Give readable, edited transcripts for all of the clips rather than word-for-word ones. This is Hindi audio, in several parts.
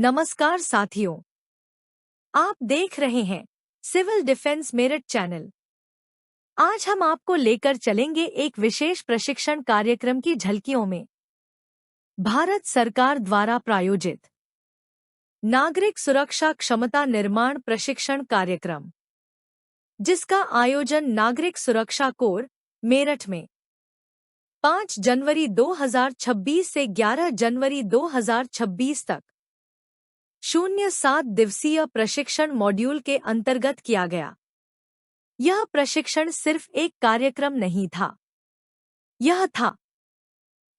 नमस्कार साथियों, आप देख रहे हैं सिविल डिफेंस मेरठ चैनल। आज हम आपको लेकर चलेंगे एक विशेष प्रशिक्षण कार्यक्रम की झलकियों में। भारत सरकार द्वारा प्रायोजित नागरिक सुरक्षा क्षमता निर्माण प्रशिक्षण कार्यक्रम, जिसका आयोजन नागरिक सुरक्षा कोर मेरठ में 5 जनवरी 2026 से 11 जनवरी 2026 तक 07 दिवसीय प्रशिक्षण मॉड्यूल के अंतर्गत किया गया। यह प्रशिक्षण सिर्फ एक कार्यक्रम नहीं था, यह था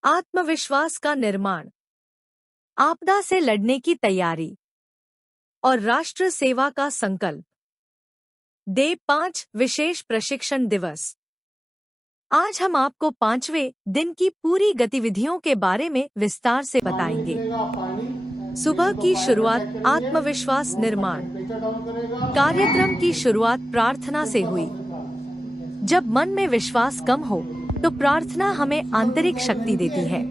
आत्मविश्वास का निर्माण, आपदा से लड़ने की तैयारी और राष्ट्र सेवा का संकल्प। डे 5 विशेष प्रशिक्षण दिवस। आज हम आपको 5वें दिन की पूरी गतिविधियों के बारे में विस्तार से बताएंगे। सुबह की शुरुआत आत्मविश्वास निर्माण। कार्यक्रम की शुरुआत प्रार्थना से हुई। जब मन में विश्वास कम हो तो प्रार्थना हमें आंतरिक शक्ति देती है।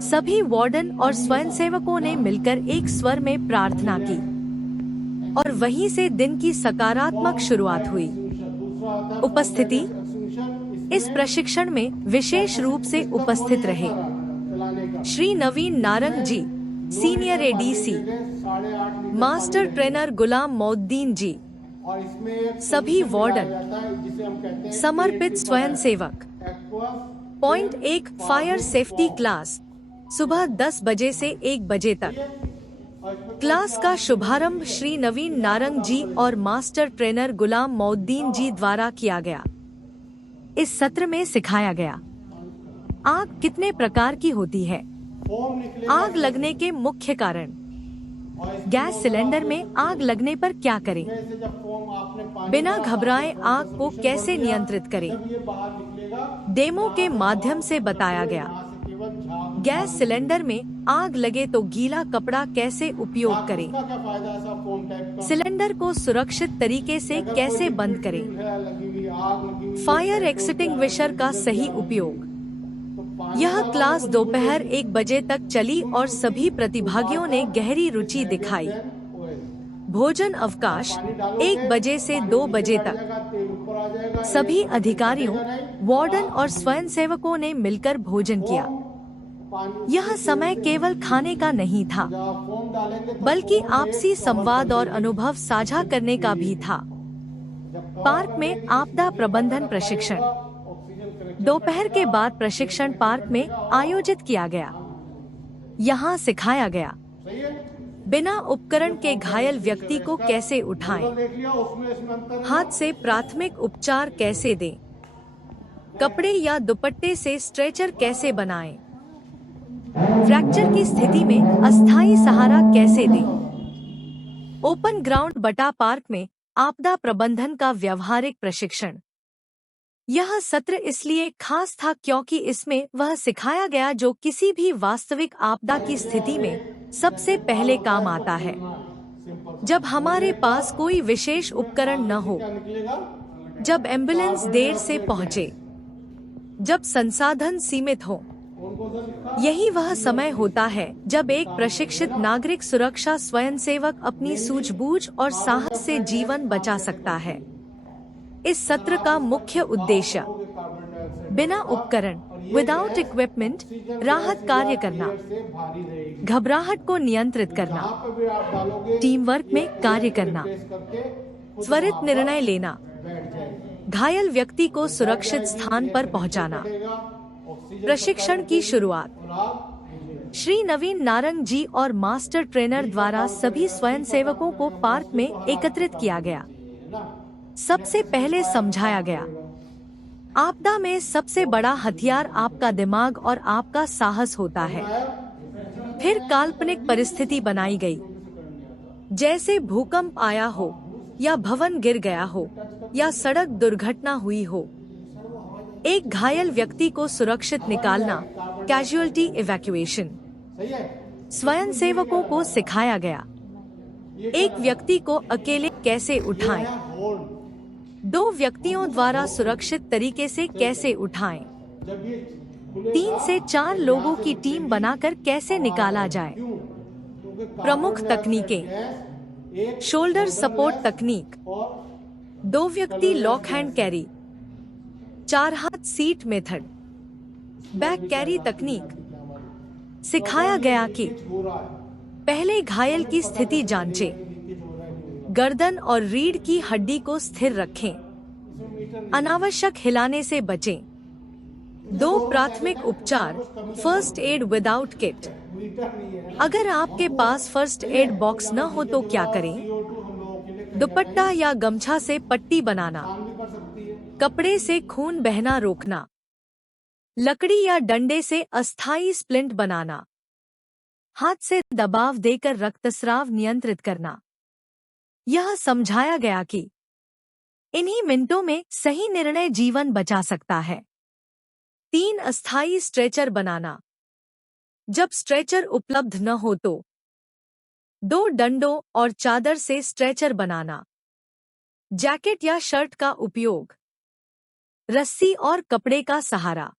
सभी वार्डन और स्वयंसेवकों ने मिलकर एक स्वर में प्रार्थना की और वहीं से दिन की सकारात्मक शुरुआत हुई। उपस्थिति। इस प्रशिक्षण में विशेष रूप से उपस्थित रहे श्री नवीन नारंग जी, सीनियर एडीसी, मास्टर ट्रेनर गुलाम मौद्दीन जी, सभी वार्डन, समर्पित स्वयंसेवक। पॉइंट 1 फायर सेफ्टी क्लास, सुबह 10 बजे से 1 बजे तक। क्लास का शुभारंभ श्री नवीन नारंग जी और मास्टर ट्रेनर गुलाम मौद्दीन जी द्वारा किया गया। इस सत्र में सिखाया गया आग कितने प्रकार की होती है, आग लगने के मुख्य कारण, गैस सिलेंडर में आग लगने पर क्या करें, बिना घबराए आग को कैसे नियंत्रित करें। डेमो के माध्यम से बताया गया गैस सिलेंडर में आग लगे तो गीला कपड़ा कैसे उपयोग करें, सिलेंडर को सुरक्षित तरीके से कैसे बंद करें, फायर एक्सटिंग्विशर का सही उपयोग। यह क्लास दोपहर 1 बजे तक चली और सभी प्रतिभागियों ने गहरी रुचि दिखाई। भोजन अवकाश 1 बजे से 2 बजे तक। सभी अधिकारियों, वार्डन और स्वयंसेवकों ने मिलकर भोजन किया। यह समय केवल खाने का नहीं था, बल्कि आपसी संवाद और अनुभव साझा करने का भी था। पार्क में आपदा प्रबंधन प्रशिक्षण। दोपहर के बाद प्रशिक्षण पार्क में आयोजित किया गया। यहाँ सिखाया गया बिना उपकरण के घायल व्यक्ति को कैसे उठाएं, हाथ से प्राथमिक उपचार कैसे दें, कपड़े या दुपट्टे से स्ट्रेचर कैसे बनाएं, फ्रैक्चर की स्थिति में अस्थायी सहारा कैसे दें। ओपन ग्राउंड बटा पार्क में आपदा प्रबंधन का व्यवहारिक प्रशिक्षण। यह सत्र इसलिए खास था क्योंकि इसमें वह सिखाया गया जो किसी भी वास्तविक आपदा की स्थिति में सबसे पहले काम आता है। जब हमारे पास कोई विशेष उपकरण न हो, जब एम्बुलेंस देर से पहुंचे, जब संसाधन सीमित हो, यही वह समय होता है जब एक प्रशिक्षित नागरिक सुरक्षा स्वयंसेवक अपनी सूझबूझ और साहस से जीवन बचा सकता है। इस सत्र का मुख्य उद्देश्य बिना उपकरण, विदाउट इक्विपमेंट, राहत कार्य करना, घबराहट को नियंत्रित करना, टीम वर्क में कार्य करना, त्वरित निर्णय लेना, घायल व्यक्ति को सुरक्षित स्थान पर पहुंचाना। प्रशिक्षण की शुरुआत श्री नवीन नारंग जी और मास्टर ट्रेनर द्वारा सभी स्वयंसेवकों को पार्क में एकत्रित किया गया। सबसे पहले समझाया गया आपदा में सबसे बड़ा हथियार आपका दिमाग और आपका साहस होता है। फिर काल्पनिक परिस्थिति बनाई गई, जैसे भूकंप आया हो या भवन गिर गया हो या सड़क दुर्घटना हुई हो। एक घायल व्यक्ति को सुरक्षित निकालना, कैजुअल्टी इवैक्यूएशन। स्वयंसेवकों को सिखाया गया एक व्यक्ति को अकेले कैसे उठाएं, 2 व्यक्तियों द्वारा सुरक्षित तरीके से कैसे उठाएं, 3 से 4 लोगों की टीम बनाकर कैसे निकाला जाए, प्रमुख तकनीकें: शोल्डर सपोर्ट तकनीक, 2 व्यक्ति लॉक हैंड कैरी, 4 हाथ सीट मेथड, बैक कैरी तकनीक। सिखाया गया कि पहले घायल की स्थिति जांचें, गर्दन और रीढ़ की हड्डी को स्थिर रखें, अनावश्यक हिलाने से बचें। 2 प्राथमिक उपचार, फर्स्ट एड विदाउट किट। अगर आपके पास फर्स्ट एड बॉक्स न हो तो क्या करें? दुपट्टा या गमछा से पट्टी बनाना, कपड़े से खून बहना रोकना, लकड़ी या डंडे से अस्थायी स्प्लिंट बनाना, हाथ से दबाव देकर रक्तस्राव नियंत्रित करना। यह समझाया गया कि इन्हीं मिनटों में सही निर्णय जीवन बचा सकता है। 3 अस्थायी स्ट्रेचर बनाना। जब स्ट्रेचर उपलब्ध न हो तो 2 डंडों और चादर से स्ट्रेचर बनाना, जैकेट या शर्ट का उपयोग, रस्सी और कपड़े का सहारा।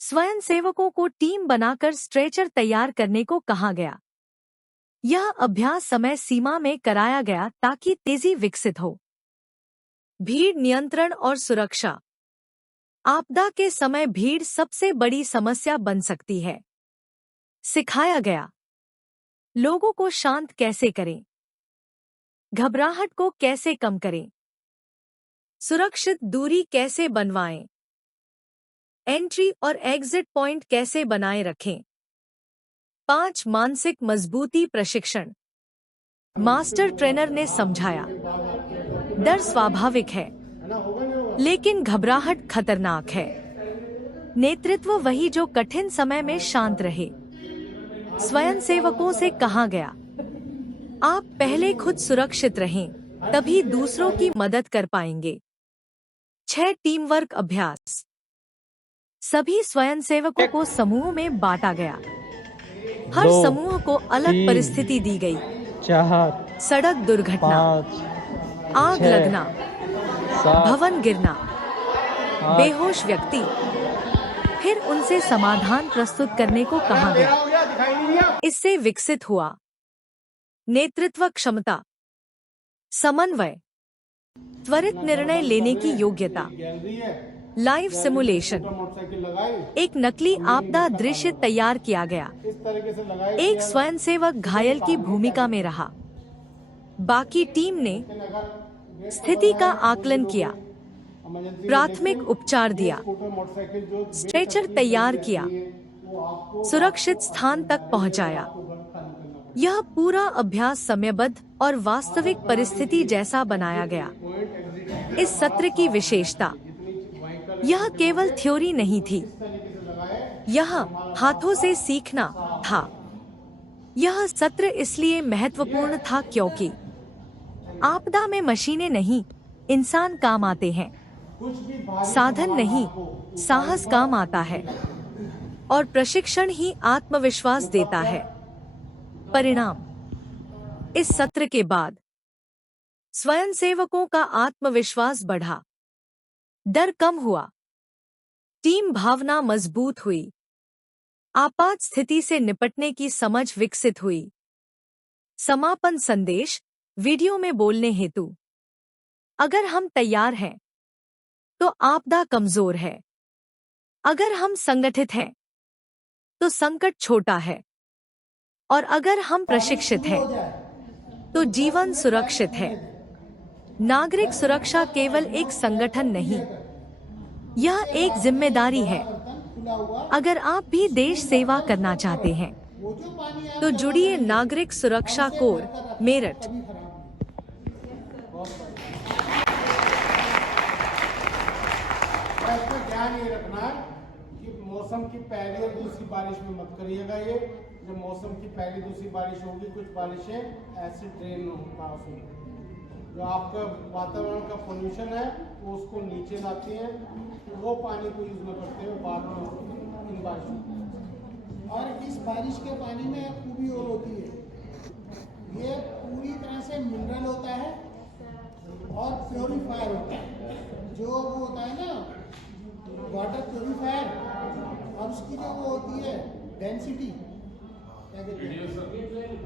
स्वयंसेवकों को टीम बनाकर स्ट्रेचर तैयार करने को कहा गया। यह अभ्यास समय सीमा में कराया गया ताकि तेजी विकसित हो। भीड़ नियंत्रण और सुरक्षा। आपदा के समय भीड़ सबसे बड़ी समस्या बन सकती है। सिखाया गया लोगों को शांत कैसे करें, घबराहट को कैसे कम करें, सुरक्षित दूरी कैसे बनवाएं, एंट्री और एग्जिट पॉइंट कैसे बनाए रखें। 5 मानसिक मजबूती प्रशिक्षण। मास्टर ट्रेनर ने समझाया, डर स्वाभाविक है, लेकिन घबराहट खतरनाक है। नेतृत्व वही जो कठिन समय में शांत रहे। स्वयंसेवकों से कहा गया, आप पहले खुद सुरक्षित रहें, तभी दूसरों की मदद कर पाएंगे। 6 टीम वर्क अभ्यास। सभी स्वयंसेवकों को समूहों में बांटा गया। हर समूह को अलग परिस्थिति दी गई। 4 सड़क दुर्घटना, 5 आग 6 लगना, 7 भवन गिरना, 8 बेहोश व्यक्ति। फिर उनसे समाधान प्रस्तुत करने को कहा गया। इससे विकसित हुआ नेतृत्व क्षमता, समन्वय, त्वरित निर्णय लेने की योग्यता। Live simulation. एक नकली आपदा दृश्य तैयार किया गया। एक स्वयंसेवक घायल की भूमिका में रहा। बाकी टीम ने स्थिति का आकलन किया, प्राथमिक उपचार दिया, स्ट्रेचर तैयार किया, सुरक्षित स्थान तक पहुंचाया। यह पूरा अभ्यास समयबद्ध और वास्तविक परिस्थिति जैसा बनाया गया। इस सत्र की विशेषता, यह केवल थ्योरी नहीं थी, यह हाथों से सीखना था। यह सत्र इसलिए महत्वपूर्ण था क्योंकि आपदा में मशीनें नहीं, इंसान काम आते हैं। साधन नहीं, साहस काम आता है। और प्रशिक्षण ही आत्मविश्वास देता है। परिणाम। इस सत्र के बाद स्वयंसेवकों का आत्मविश्वास बढ़ा, डर कम हुआ, टीम भावना मजबूत हुई, आपात स्थिति से निपटने की समझ विकसित हुई। समापन संदेश, वीडियो में बोलने हेतु। अगर हम तैयार हैं तो आपदा कमजोर है। अगर हम संगठित हैं तो संकट छोटा है। और अगर हम प्रशिक्षित हैं तो जीवन सुरक्षित है। नागरिक सुरक्षा केवल एक संगठन नहीं, यह एक जिम्मेदारी है। अगर आप भी देश सेवा करना चाहते हैं तो जुड़िए नागरिक सुरक्षा कोर, मेरठ। इसमें ध्यान ये रखना कि मौसम की पहली और दूसरी बारिश में मत करिएगा। ये जब मौसम की पहली दूसरी बारिश होगी, कुछ बारिशें ऐसे ड्रेन पास होंगी, जो आपका वातावरण का पोल्यूशन है वो उसको नीचे लाती हैं, तो वो पानी को यूज में करते हुए बाद में इन बारिशों। और इस बारिश के पानी में एक खूबी और होती है, ये पूरी तरह से मिनरल होता है और प्योरीफायर होता है। जो वो होता है ना वाटर प्योरीफायर, और उसकी जो वो होती है डेंसिटी, क्या कहते हैं,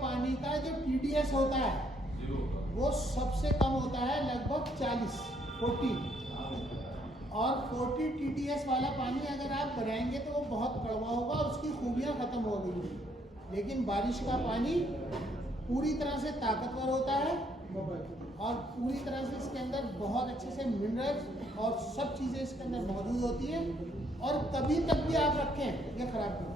पानी का जो TDS होता है वो सबसे कम होता है लगभग 40 और 40 TDS वाला पानी अगर आप बनाएंगे तो वो बहुत कड़वा होगा और उसकी खूबियाँ खत्म हो गई। लेकिन बारिश का पानी पूरी तरह से ताकतवर होता है और पूरी तरह से इसके अंदर बहुत अच्छे से मिनरल्स और सब चीज़ें इसके अंदर मौजूद होती हैं और कभी तक भी आप रखें ये खराब नहीं होगी।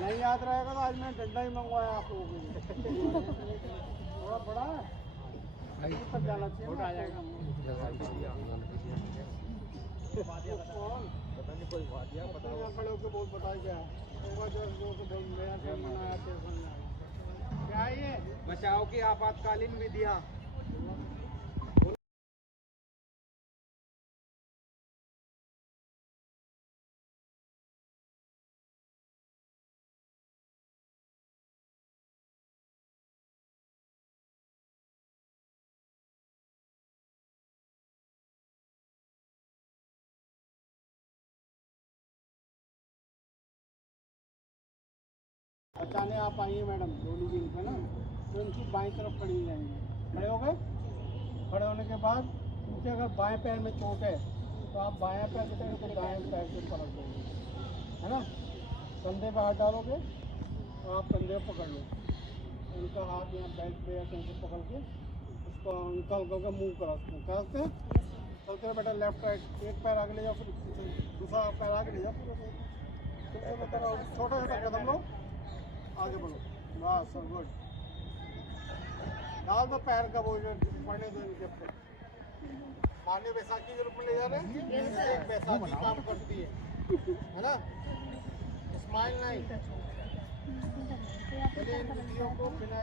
नहीं याद रहेगा तो आज मैं डंडा ही मंगवाया आप लोगों के लिए। थोड़ा बड़ा है ऊपर जाना चाहिए आ जाएगा। पता नहीं कोई बात यार पता नहीं खड़े होकर बहुत बता क्या जो नया चेयरमैन आया क्या ये बचाव की आपातकालीन विधियाँ। बचाने आप आइए मैडम दोनों दिन पे ना तो इनकी बाएं तरफ खड़ी हो जाएंगे। खड़े हो गए। खड़े होने के बाद इनके अगर बाएं पैर में चोट है तो आप बाएं पैर से इनको दाएं पैर से पकड़ दोगे है ना। कंधे पे हाथ डालोगे तो आप कंधे पे पकड़ लो। उनका हाथ यहाँ बेल्ट पे या कहीं से पकड़ के उसको अंकल करके मूव करा करते चलते बेटा लेफ्ट राइट एक पैर आगे ले जाओ फिर दूसरा पैर आगे ले जाओ पूरा छोटा छोटा कदम लो आगे बढ़ो बस सर गुड। डाल दो पैर का वो जो पड़ने दो इनके ऊपर। माननीय बैसाखी के रूप में ले जा रहे हैं एक बैसाखी काम करती है ना। स्माइल नहीं चलिए इन विधियों को बिना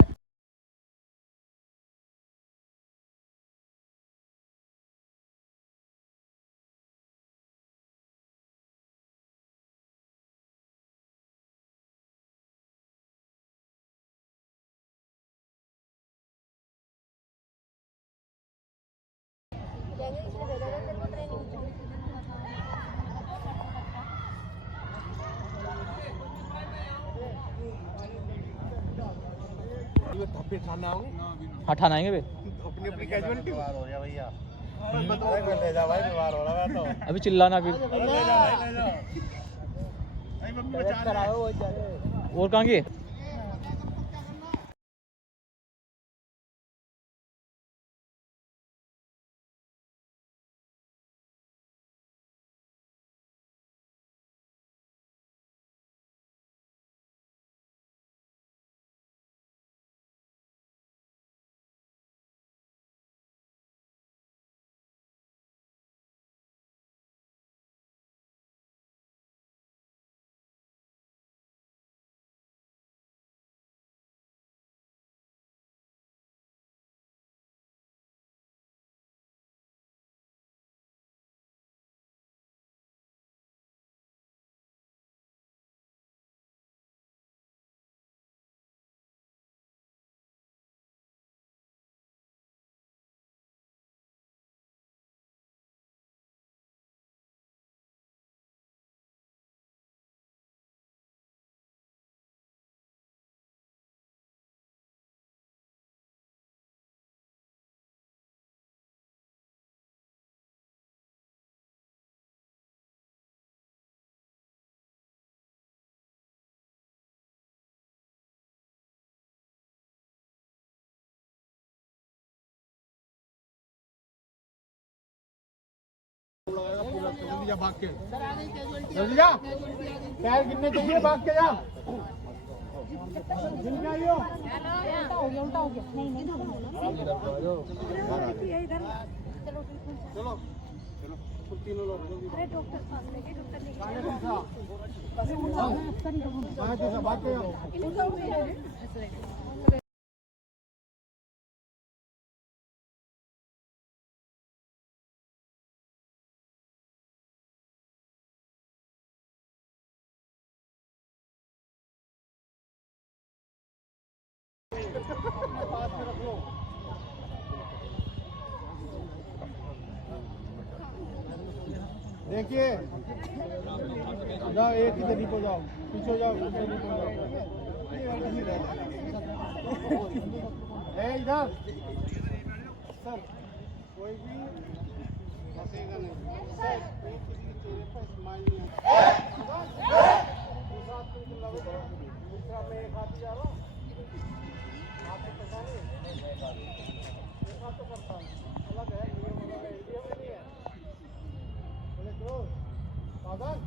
हाँ ठाना आएंगे वे अपनी अपनी कैजुअलिटी हो रही है भैया। ले जा भाई बीमार हो रहा है तो अभी चिल्लाना फिर और कहाँ गए। भाग के जल्दी जा पैर गिरने चाहिए भाग के जा। चलो तुम तीनों लोग बात देखिए, जाओ एक ही तरीके को जाओ, पीछे जाओ, पीछे जाओ। इधर सर, कोई भी हंसेगा नहीं सर, किसी के चेहरे पर स्माइल नहीं दूसरा मैं एक हाथ जा रहा हूँ, आपको पता नहीं, एक हाथ तो करता हूँ, अलग है, इंडिया में नहीं है। सावधान,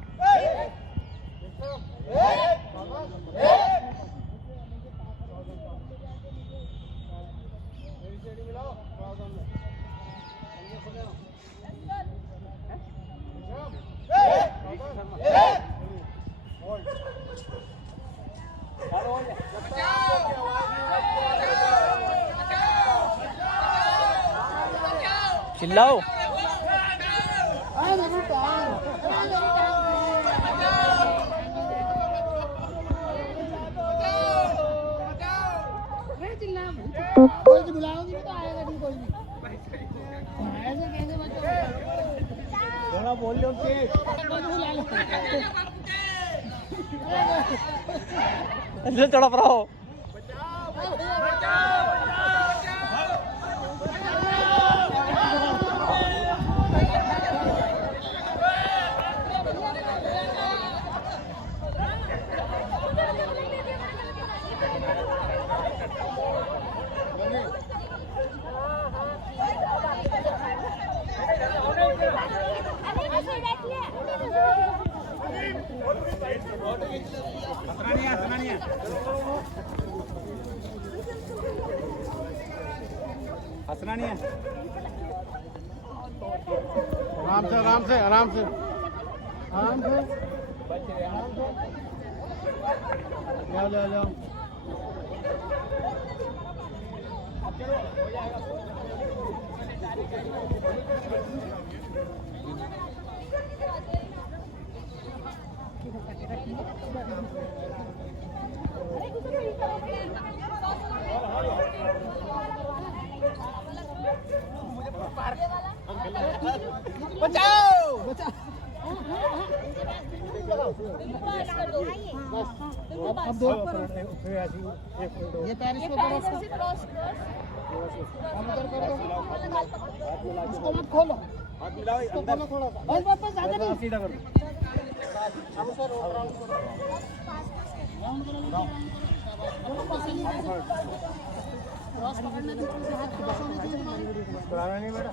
मेरी शेडी मिलाओ, सावधान में चिल्लाओ। कोई भी बुलाओगी तो आएगा नहीं कोई भी। ऐसे कैसे बचोगे? थोड़ा बोल लो कि थोड़ा पढ़ाओ। हंसना नहीं है। आराम से आराम से आराम से आराम से जाओ जाओ जाओ। बचाओ बचाओ। अब दो ये पैर इसको क्रॉस इसको मत खोलो, हाथ मिलाओ इसको खोलो थोड़ा सा, बस बस बस ज्यादा नहीं, सीधा करो। राउंड करो क्रॉस पकड़ना चाहिए, हाथ क्रॉस होने चाहिए, कराना नहीं बेटा,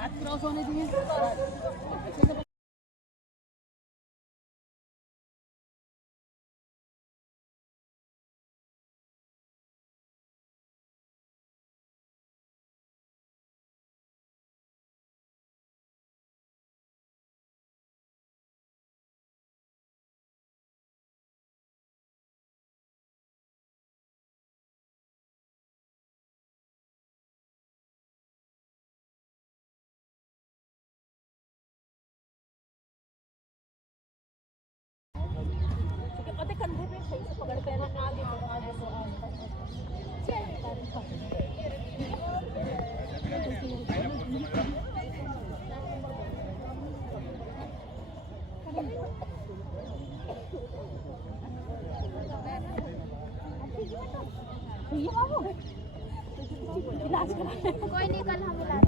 हाथ क्रॉस होने चाहिए। कंधे पे सही से पकड़ के आगे इलाज करा कोई नहीं, कल हम इलाज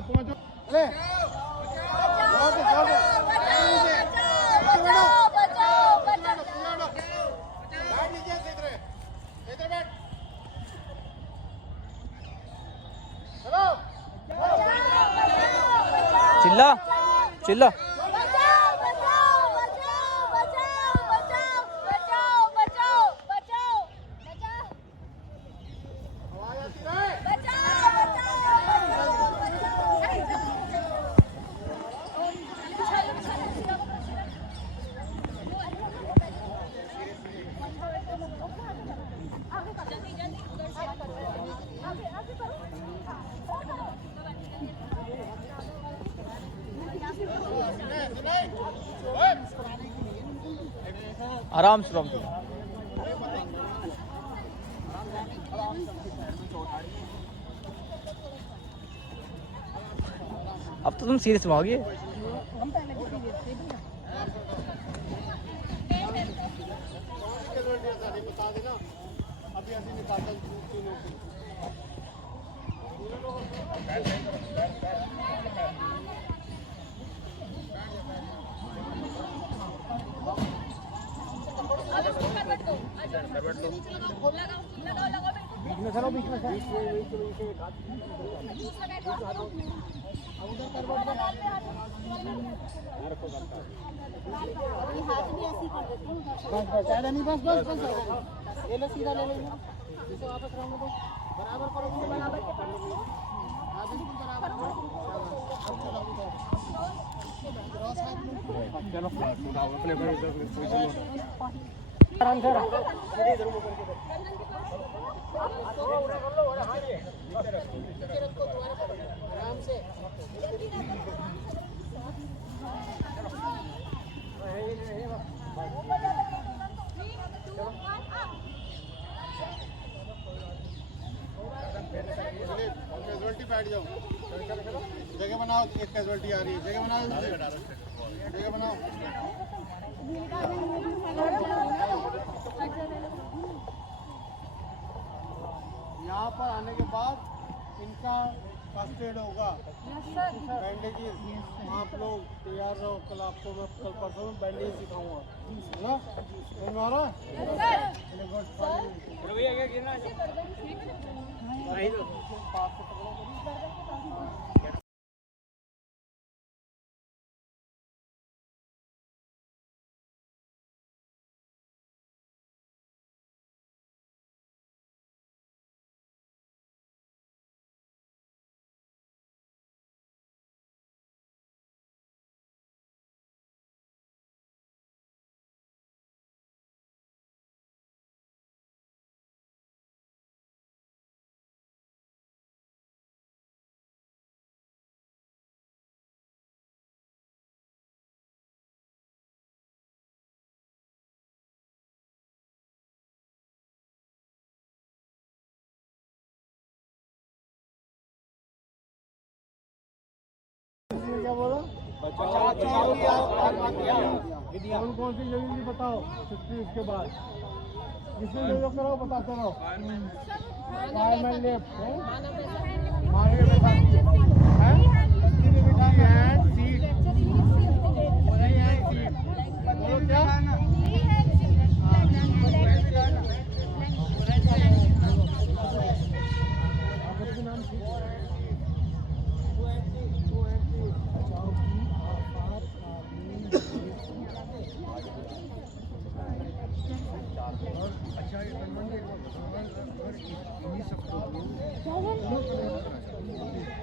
पहुंचो अरे चिल्ला चिल्ला आराम से अब तो तुम सीरियस में होगी। बता देना अभी ऐसे निकालता ले लो सीधा ले लो इसे वापस रहोगे तो बराबर करोगे बराबर चलो अपने आराम से आराम से कैजुअलिटी बैठ जाओ जगह बनाओ एक कैजुअलिटी आ रही है जगह बनाओ जगह बनाओ यहाँ पर आने के बाद इनका फर्स्ट एड होगा बैंडेजेस आप लोग तैयार रहो कल आपको मैं कल परसों में बैंडेज सिखाऊंगा है ना समझ में आ रहा है क्या बोला कौन कौन सी जरूरी बताओ 50 इसके बाद इसमें जो करो बताते रहो फायरमैन लेफ्ट मारे हैंड सीट बोलो क्या अच्छा